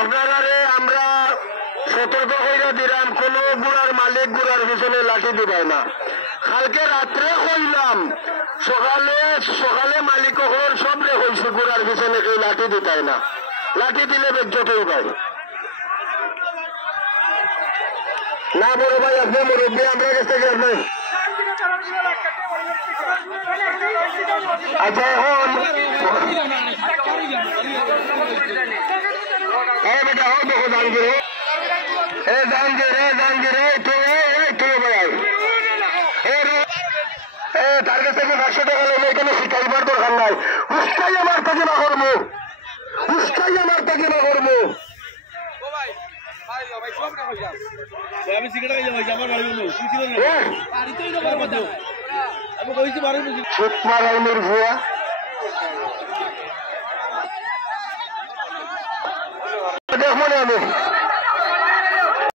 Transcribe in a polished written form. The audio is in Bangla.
আপনারা আমরা সতর্ক হইয়া দিলাম, কোন গুড়ার মালিক গুড়ার পিছনে লাঠি দিবাই না। কালকে রাত্রে কইলাম, সকালে মালিক সবরে হয়েছে গুড়ার পিছনে কেউ লাঠি দিতাই না, লাঠি দিলে বেজ্জত হইবাই না। বড় ভাই আপনি মুরব্বী, আমরা কাছ থেকে আপনি আচ্ছা এখন বেটা হোক দেখো জাহাঙ্গীর, তার কাছ থেকে 500 টাকা লেগে এখানে শিখাইবার দরকার নাই। উস্কাই আমার থেকে না করবো, উস্কাই আমার থেকে না করবো। আমি সিগারেট আমার বাড়ি আমি কইছি বাড়ি সুতমার আইনের ভুয়া দেখবো না আমি।